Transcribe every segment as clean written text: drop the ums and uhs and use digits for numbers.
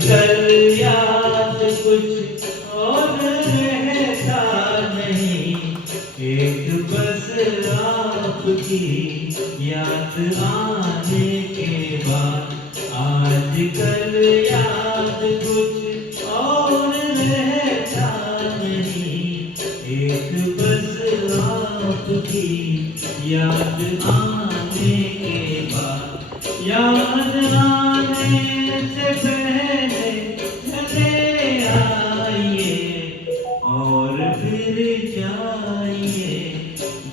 आजकल याद कुछ और रहता नहीं, एक बस आपकी याद आने के बाद। आजकल याद कुछ और रहता नहीं, एक बस आपकी याद आने के बाद। याद आने से पहले चले आइए और फिर जाइए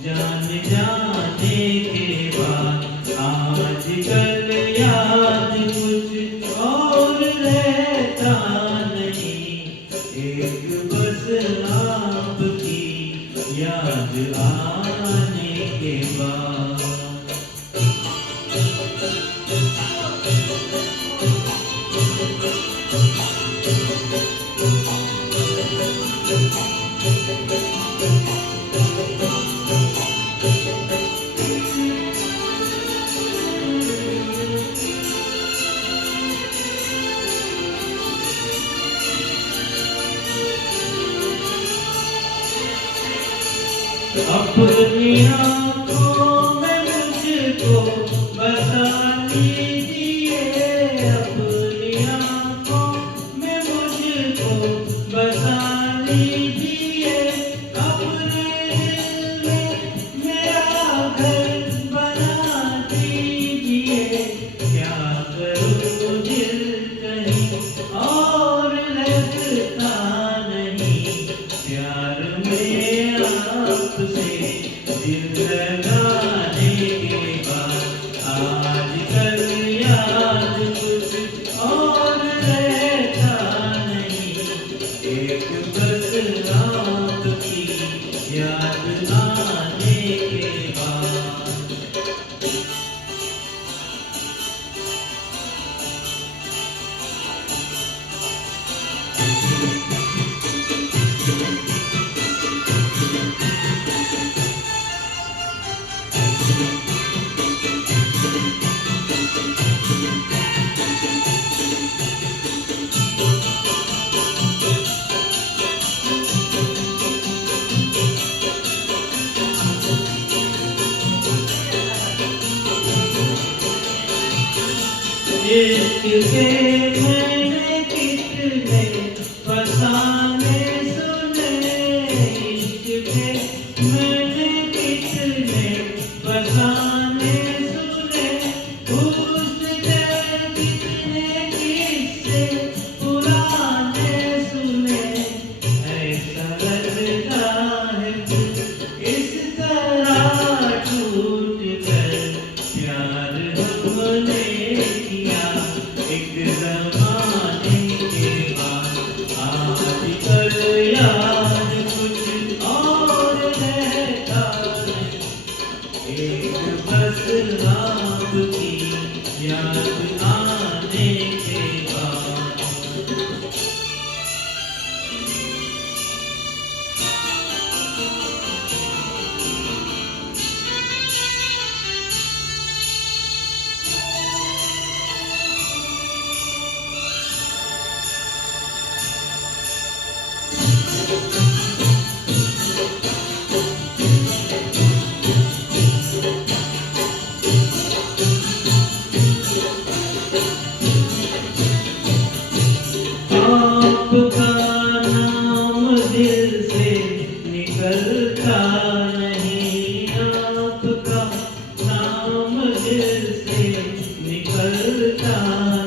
जान जाने के बाद। आजकल याद कुछ और रहता नहीं, एक बस आपकी याद आने के बाद। अपनी आँखों में मुझको बसा लीजिए, अपनी आँखों में मुझको बसा लीजिए। अपने दिल में मेरा घर बना दीजिए। क्या करूँ दिल कहीं और लगता नहीं, प्यार में आपसे दिल लगाने के बाद। आजकल याद कुछ और रहता नहीं, एक बस आपकी याद आने के बाद। इश्क के मैंने कितने फसाने सुने, इश्क के मैंने कितने फसाने सुने। उसके कितने किस्से पुराने सुने। ऐसा लगता है इस तरह टूट कर प्यार हमने एक ज़माने के बाद। आजकल याद कुछ और रहता नहीं, एक बस आपकी याद आने के बाद। आपका नाम दिल से निकलता नहीं, आपका नाम दिल से निकलता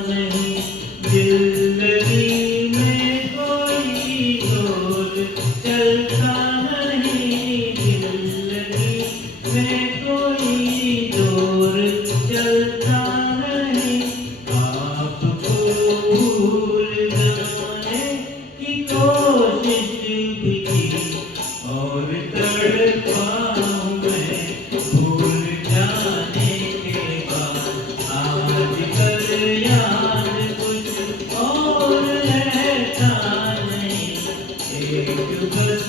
नहीं। दिल्लगी में कोई जोर चलता नहीं, दिल्लगी में कोई जोर चलता नहीं। आपको भूल जाने की कोशिश भी की और तड़पाऊं मैं भूल जाने के बाद। आजकल याद कुछ और रहता नहीं, एक बस